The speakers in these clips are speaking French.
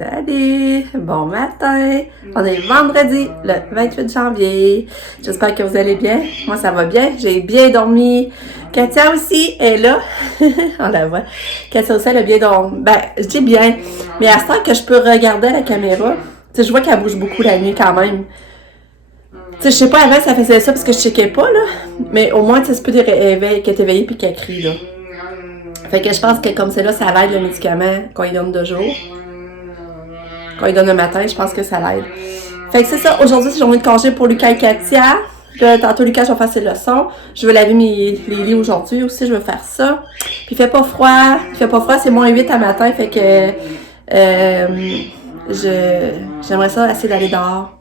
Salut! Bon matin! On est vendredi, le 28 janvier. J'espère que vous allez bien. Moi, ça va bien. J'ai bien dormi. Katia aussi est là. On la voit. Katia aussi, elle a bien dormi. Ben, je dis bien. Mais à ce temps que je peux regarder la caméra, tu sais, je vois qu'elle bouge beaucoup la nuit quand même. Tu sais, je sais pas, avant, ça faisait ça parce que je checkais pas, là. Mais au moins, tu sais, c'est pas des réveils qu'elle est éveillée puis qu'elle crie, là. Fait que je pense que comme c'est là, ça l'aide le médicament qu'on lui donne de jour. Quand il donne le matin, je pense que ça l'aide. Fait que c'est ça. Aujourd'hui, c'est journée de congé pour Lucas et Katia. Là, tantôt, Lucas, je vais faire ses leçons. Je vais laver les lits aujourd'hui aussi. Je vais faire ça. Puis, il fait pas froid. Il fait pas froid. C'est -8 à matin. Fait que j'aimerais ça essayer d'aller dehors.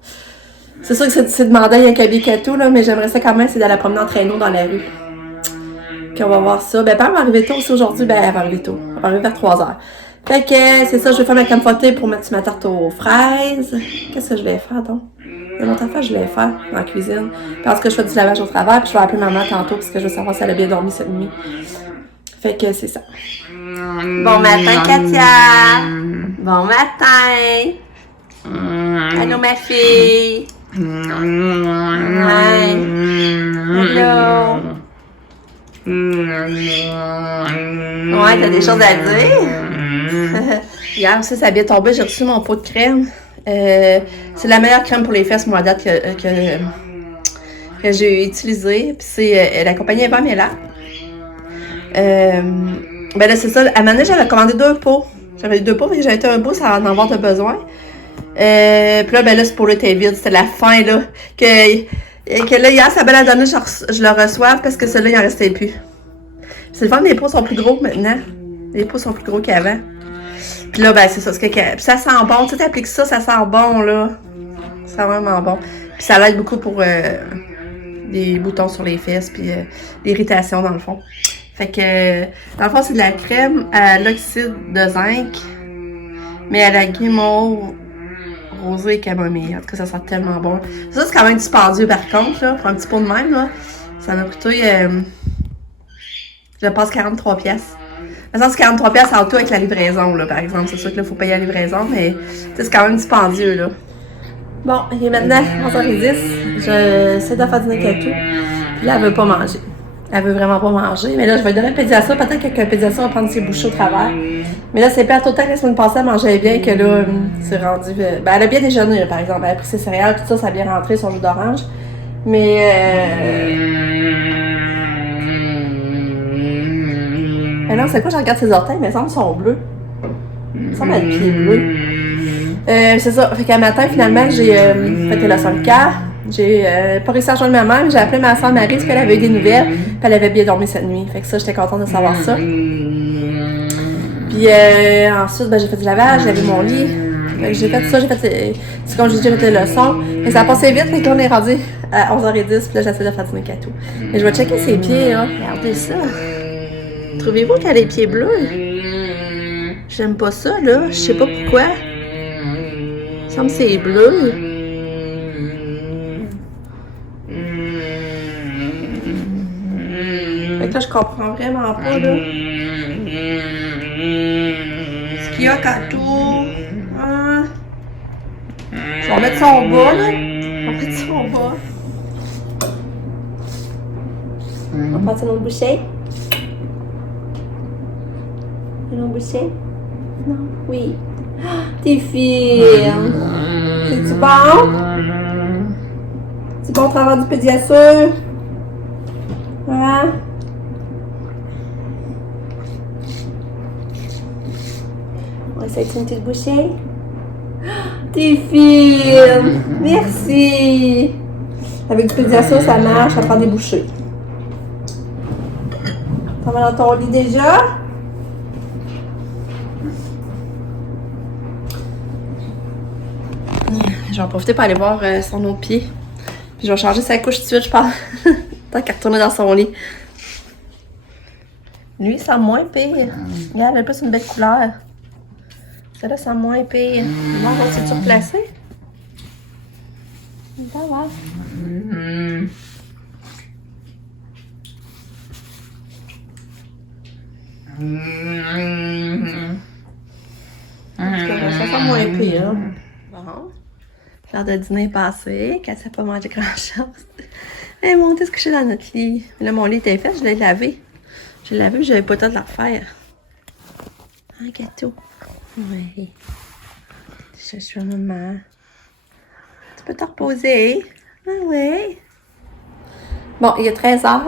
C'est sûr que c'est demandé à Yankabi Kato, là, mais j'aimerais ça quand même, c'est d'aller la promener en traîneau dans la rue. Puis, on va voir ça. Ben, Pam va arriver tôt aussi aujourd'hui. Ben, elle va arriver tôt. Elle va arriver vers 3h. Fait que c'est ça, je vais faire ma crème fouettée pour mettre sur ma tarte aux fraises. Qu'est-ce que je vais faire donc? Il y a une autre affaire que je vais faire dans la cuisine. Parce que je fais du lavage au travers, puis je vais appeler maman tantôt parce que je veux savoir si elle a bien dormi cette nuit. Fait que c'est ça. Bon matin, Katia! Bon matin! Allô, ma fille! Ouais! Allô! Ouais, t'as des choses à dire? Hier aussi, ça a bien tombé. J'ai reçu mon pot de crème. C'est la meilleure crème pour les fesses, moi, à date, que j'ai utilisée. Puis c'est la compagnie Eva Mela. Ben là, c'est ça. À un moment donné, j'avais commandé 2 pots. J'avais 2 pots, mais j'avais été un bout sans en avoir de besoin. Puis là, ben là, ce pot-là était vide. C'était la fin, là. Que là, hier, Sabelle a donné, je le reçois parce que celui-là, il en restait plus. C'est le fun, les pots sont plus gros maintenant. Les pots sont plus gros qu'avant. Puis là, ben, c'est ça. Puis ça sent bon. Tu t'appliques ça, ça sent bon, là. Ça sent vraiment bon. Puis ça l'aide beaucoup pour des boutons sur les fesses, puis l'irritation, dans le fond. Fait que, dans le fond, c'est de la crème à l'oxyde de zinc, mais à la guimauve rosée et camomille. En tout cas, ça sent tellement bon. Ça, c'est quand même dispendieux, par contre, là. Pour un petit pot de même, là. Ça m'a coûté, je passe 43 pièces. Ça c'est 43 pièces en tout avec la livraison, là, par exemple. C'est sûr que là, il faut payer la livraison, mais c'est quand même dispendieux, là. Bon, il est maintenant 11h10. J'essaie de faire du Nakatou. Puis là, elle veut pas manger. Elle veut vraiment pas manger. Mais là, je vais donner un pédiasure. Peut-être que pédiasure va prendre ses bouchées au travers. Mais là, c'est plate. Autant que la semaine passée, elle mangeait bien que là, c'est rendu... Ben, elle a bien déjeuné, là, par exemple. Elle a pris ses céréales, tout ça, ça a bien rentré, son jus d'orange. Mais... Mais non, c'est quoi, je regarde ses orteils, mais il semble qu'ils sont bleus. Il semble être pieds bleus. C'est ça. Fait qu'à matin, finalement, j'ai fait le leçons de cas. J'ai pas réussi à rejoindre ma mère, mais j'ai appelé ma soeur Marie parce qu'elle avait eu des nouvelles. Puis elle avait bien dormi cette nuit. Fait que ça, j'étais contente de savoir ça. Puis ensuite, ben, j'ai fait du lavage, j'avais mon lit. Fait que j'ai fait ça, c'est comme j'ai déjà fait le leçon. Mais ça a passé vite, fait qu'on est rendu à 11h10. Puis là, j'essaie de faire du Nakatou. Mais je vais checker ses pieds, hein. Regardez ça. Trouvez-vous qu'elle a les pieds bleus? J'aime pas ça, là. Je sais pas pourquoi. Il me semble que c'est bleu. Fait que là, je comprends vraiment pas, là. Ce qu'il y a, Kato. Hein? Je vais mettre ça au bas, là. On va mettre ça au bas. On va prendre notre bouchée. Une autre bouchée? Non? Oui. Ah, t'es fine! C'est-tu bon? C'est bon au travers du pédiasure? Hein? On va essayer de une petite bouchée. Ah, t'es fine! Merci! Avec du pédiasure, ça marche, ça prend des bouchées. T'en vas dans ton lit déjà? Je vais en profiter pour aller voir son autre pied. Puis je vais changer sa couche tout de suite, je pense. Tant qu'à retourner dans son lit. Lui, il sent moins pire. Regarde, elle a plus une belle couleur. Celle-là sent moins pire. Bon, on va essayer de se replacer. Ça va. Ça sent moins pire. Bon. L'heure de dîner est passée. Qu'elle n'a pas mangé grand-chose. Elle est montée se coucher dans notre lit. Là, mon lit était fait, je l'ai lavé. Je l'ai lavé, j'avais pas le temps de la refaire. Un gâteau. Oui. Je suis maman. Tu peux te reposer. Ah oui. Bon, il est 13h.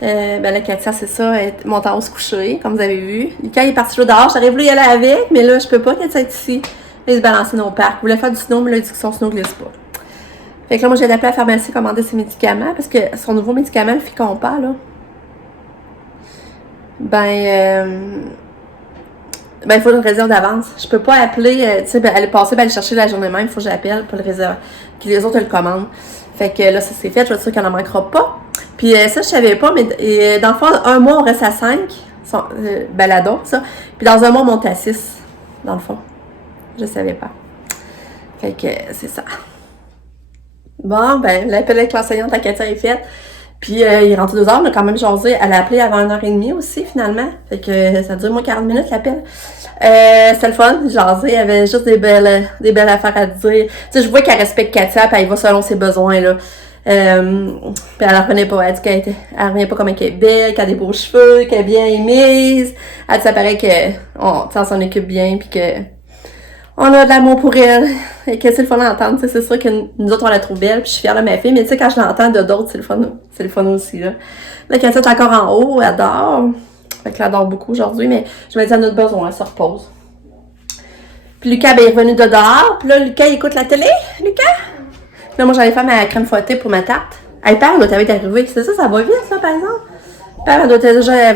Ben là, Katia, c'est ça, elle est montée en haut se coucher, comme vous avez vu. Lucas, il est parti jouer dehors. J'aurais voulu y aller avec, mais là, je peux pas, Katia est ici. Là, il se balançait dans le parc. Il voulait faire du snow, mais là, il dit que son snow glisse pas. Fait que là, moi, j'ai appelé à la pharmacie commander ses médicaments, parce que son nouveau médicament, le Ficompa, là, il faut une réserve d'avance. Je peux pas appeler, tu sais, aller passer, aller chercher la journée même, il faut que j'appelle pour le réserver, que les autres le commandent. Fait que là, ça c'est fait, je vais dire qu'il n'en manquera pas. Puis ça, je savais pas, mais dans le fond, un mois, on reste à 5, balado, ça. Puis dans un mois, on monte à 6, dans le fond. Je savais pas. Fait que c'est ça. Bon, ben, l'appel avec l'enseignante à Katia est faite. Puis il est rentré 2 heures, on a quand même jasé. Elle a appelé avant 1h30 aussi, finalement. Fait que ça a duré moins 40 minutes, l'appel. C'était le fun, jasé. Il y avait juste des belles affaires à dire. Tu sais, je vois qu'elle respecte Katia, puis elle va selon ses besoins, là. Puis elle revenait pas. Elle dit qu'elle revenait pas comme elle est belle, qu'elle a des beaux cheveux, qu'elle est bien émise. Elle dit ça paraît qu'on s'en occupe bien, puis que on a de l'amour pour elle. Et que c'est le fun d'entendre. C'est sûr que nous autres, on la trouve belle, puis je suis fière de ma fille. Mais tu sais, quand je l'entends de d'autres, c'est le fun aussi, là. Là, Katia est encore en haut, elle dort. Fait qu'elle adore beaucoup aujourd'hui, mais je me dis, elle a notre besoin, elle se repose. Puis Lucas, ben, il est revenu de dehors. Puis là, Lucas, il écoute la télé. Lucas? Là, moi, j'allais faire ma crème fouettée pour ma tarte. Hey, Père, elle doit être arrivée. C'est ça, ça va vite, ça, par exemple. Père, elle doit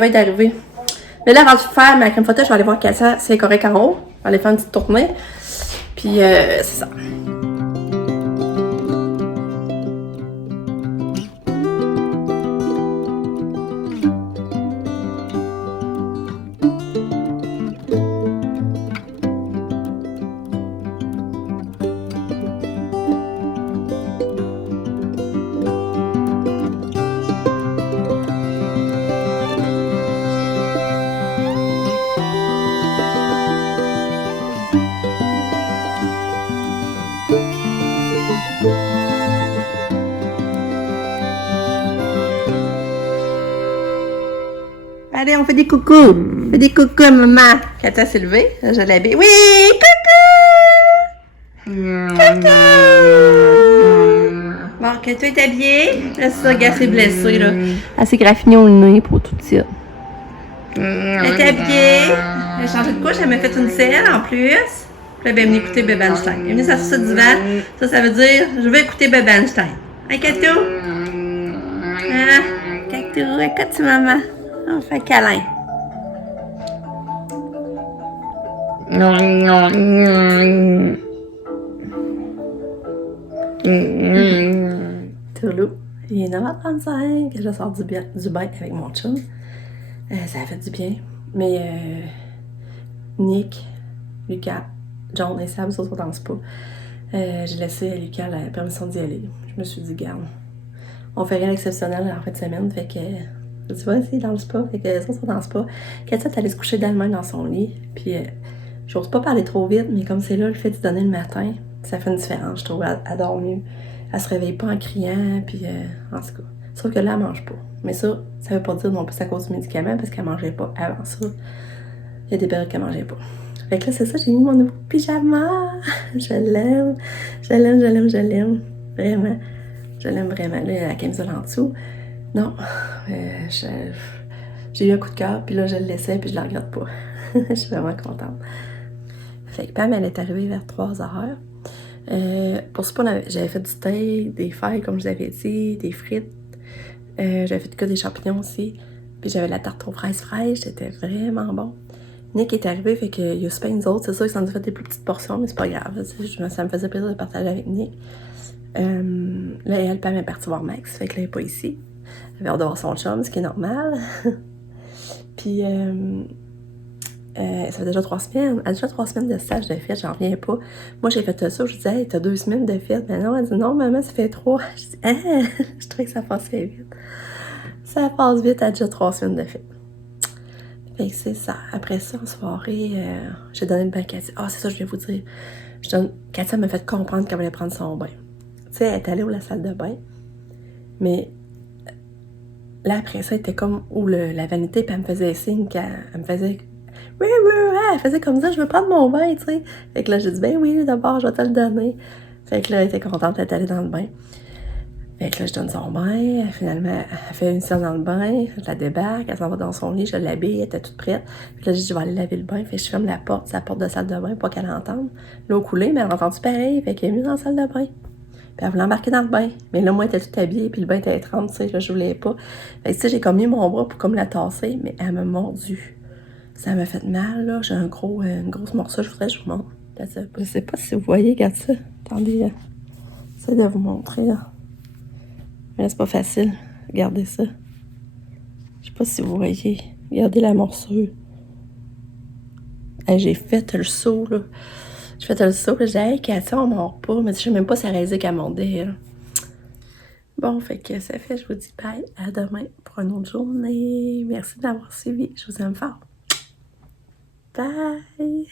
être arrivée. Mais là, avant de faire ma crème fouettée, je vais aller voir Katia, si elle est correcte en haut. Je vais aller faire une petite tournée. Puis, c'est ça. Allez, on fait des coucous. On fait des coucous à maman. Katia s'est levée. Là, je l'habille. Oui, coucou! Coucou! Bon, Katia est habillée. Là, c'est ça, regarde ses blessures, là. Elle s'est graffinée au nez pour tout ça. Elle est habillée. Elle a changé de couche. Elle m'a fait une selle en plus. Puis là, elle est venue écouter Bebe Einstein. Elle est venue s'asseoir sur le divan. Ça veut dire, je vais écouter Bebe Einstein. Hein, Katia? Ah, Katia, écoute maman. On fait un câlin. Toulou. Il est 9h35. Je sors du bain avec mon chum. Ça a fait du bien. Mais Nick, Lucas, John et Sam sont dans le spa. J'ai laissé à Lucas la permission d'y aller. Je me suis dit, garde, on fait rien d'exceptionnel en fin de semaine. Fait que tu vas essayer dans le spa. Fait que les autres sont dans le spa. Katia est allée se coucher d'elle-même dans son lit. Puis j'ose pas parler trop vite, mais comme c'est là le fait de donner le matin, ça fait une différence, je trouve. Elle dort mieux. Elle se réveille pas en criant. Puis en tout cas. Sauf que là, elle mange pas. Mais ça veut pas dire non plus à cause du médicament parce qu'elle mangeait pas avant ça. Il y a des périodes qu'elle mangeait pas. Fait que là, c'est ça, j'ai mis mon nouveau pyjama. Je l'aime. Je l'aime. Vraiment. Je l'aime vraiment. Là, il y a la camisole en dessous. Non, j'ai eu un coup de cœur, puis là, je le laissais, puis je la regrette pas. Je suis vraiment contente. Fait que Pam, elle est arrivée vers 3h. Pour ce point, j'avais fait du steak, des fèves, comme je vous avais dit, des frites. J'avais fait que des champignons aussi. Puis j'avais la tarte aux fraises fraîches, c'était vraiment bon. Nick est arrivé, fait qu'il y a super nous autres. C'est sûr qu'ils s'en ont fait des plus petites portions, mais c'est pas grave. Ça me faisait plaisir de partager avec Nick. Là, elle, Pam est partie voir Max, fait que là, elle n'est pas ici. Elle avait hâte de voir son chum, ce qui est normal. Puis, ça fait déjà 3 semaines. Elle a déjà 3 semaines de stage de fête, j'en reviens pas. Moi, j'ai fait ça, je disais, hey, t'as 2 semaines de fête. Mais non, elle dit, non, maman, ça fait 3. Je dis, ah, je trouvais que ça passait vite. Ça passe vite, elle a déjà 3 semaines de fête. Fait que c'est ça. Après ça, en soirée, j'ai donné le bain à Katia. Ah, c'est ça, je vais vous dire. Katia m'a fait comprendre qu'elle voulait prendre son bain. Tu sais, elle est allée à la salle de bain. Mais là, après ça, elle était comme où la vanité, puis elle me faisait signe qu'elle me faisait... Oui, elle faisait comme ça, je veux prendre mon bain, tu sais. Fait que là, j'ai dit, ben oui, d'abord, je vais te le donner. Fait que là, elle était contente d'être allée dans le bain. Fait que là, je donne son bain. Finalement, elle fait une séance dans le bain. Je la débarque. Elle s'en va dans son lit. Je l'habille. Elle était toute prête. Puis là, je dis, je vais aller laver le bain. Fait que je ferme la porte. C'est la porte de salle de bain pour pas qu'elle entende. L'eau coulée, mais elle a entendu pareil. Fait qu'elle est venue dans la salle de bain. Puis elle voulait embarquer dans le bain. Mais là, moi, elle était toute habillée. Puis le bain était étrange, tu sais. Là, je voulais pas. Fait que tu sais, j'ai comme mis mon bras pour comme la tasser. Mais elle m'a mordu. Ça m'a fait mal, là. J'ai une grosse morceau. Je voudrais que je vous montre. Je sais pas si vous voyez. Regarde ça. Attendez. J'essaie de vous montrer, là. Mais là, c'est pas facile. Regardez ça. Je sais pas si vous voyez. Regardez la morsure. Hey, j'ai fait le saut, là. J'ai fait le saut. J'ai dit, hey, Katia, on mord pas. Mais je sais même pas si elle réalisait qu'elle mordait, là. Bon, fait que ça fait, je vous dis bye. À demain pour une autre journée. Merci de m'avoir suivi. Je vous aime fort. Bye!